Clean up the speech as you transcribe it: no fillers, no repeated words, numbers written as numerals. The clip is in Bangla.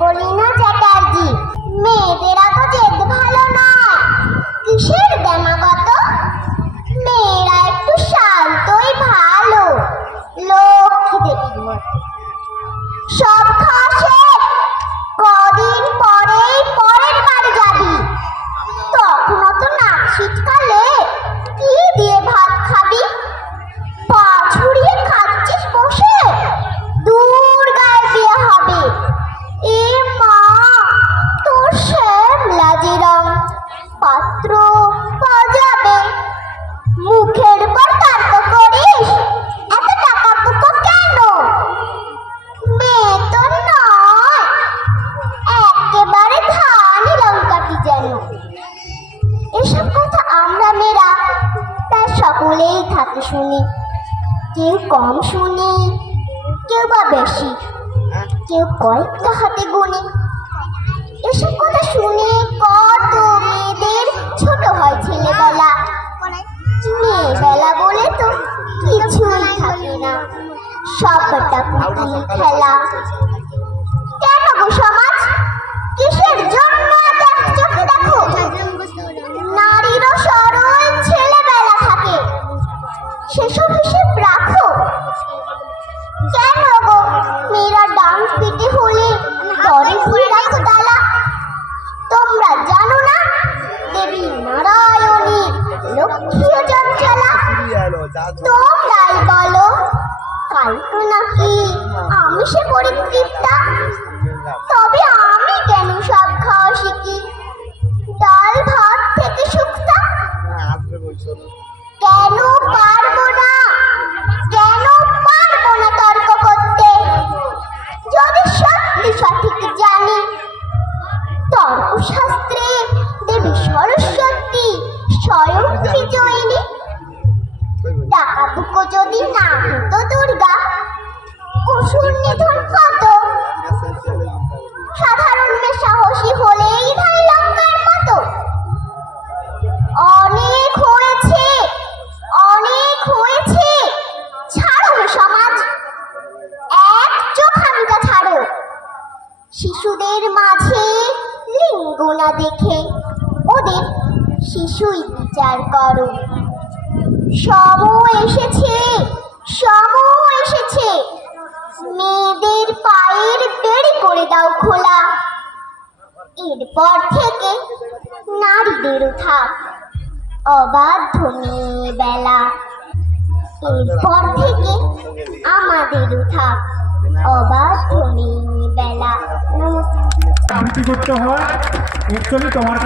কলিনা চ্যাটার্জি। মেয়েদেরা তো জেদ ভালো নয়, কিসের দেমাগত? মেয়েরা একটু শান্তই ভালো, লক্ষ্মী দেবীর মতো। সব খাওয়া শেষ, কদিন পরেই পরের বাড়ি যাবি। তখনও তো নাক ছিটকালে কি দিয়ে ভাত খাবি? পা ছুড়িয়ে খাচ্ছিস বসে, দূর গায়ে বিয়ে হবে। এ মা, তোর শ্যামলা যে রং, পাত্র পাওয়া যাবে। মুখের পর তর্ক করিস, এত টাকা পুকো কেন? মেয়ে তো নয়, একেবারে ধানি লঙ্কাটি যেন। এসব কথা আমরা মেয়েরা তার সকলেই থাকে শুনি। কেউ কম শুনি, কেউ বা বেশি, কেউ কয়েকটা হাতে গুনি। এসব কথা শুনে কত মেয়েদের ছোট হয় ছেলেবেলা। মেয়েবেলা বলে তো কিছুই থাকে না, সবটা পুতুল খেলা। কেন গো সমাজ, কিসের জন্য এত চোখে দেখো? নারীরও সরল ছেলেবেলা থাকে, সেসব হিসেব রাখো। কেন গো মেয়েরা ডান্স পিটে হলে ঘরে ঘুরে রাখো তালা? তোমরা জানো না দেবী নারায়ণী লক্ষ্মীও চঞ্চলা? তোমরাই বলো, কালকে নাকি আমি সে পরিতৃপ্তা। তবে আমি কেন সব খাওয়া শিখি, ডাল ভাত থেকে শুক্তা? কেন পারবো না, কেন পারবো না তর্ক করতে? যদি সত্যি সঠিক জানি, তর্কশাস্ত্রে দেবী সরস্বতী স্বয়ং বিজয়িনী। ডাকাবুকো যদি না হতো দুর্গা, অসুর নিধন কত। সাধারণ মেয়ে সাহসী হলেই ধাই লঙ্কার মতো। অনেক হয়েছে, অনেক হয়েছে, ছাড়ো হে সমাজ, এক চোখামিটা ছাড়ো। শিশুদের মাঝে লিঙ্গ না দেখে ওদের শিশুই বিচার করো। সময় এসেছে, সময় এসেছে, মেয়েদের পায়ের বেড়ি করে দাও খোলা। এরপর থেকে নারীদেরও থাক অবাধ্য মেয়েবেলা। এরপর থেকে আমাদেরও থাক অবাধ্য মেয়েবেলা। নমস্কার। করতে হয়, তোমার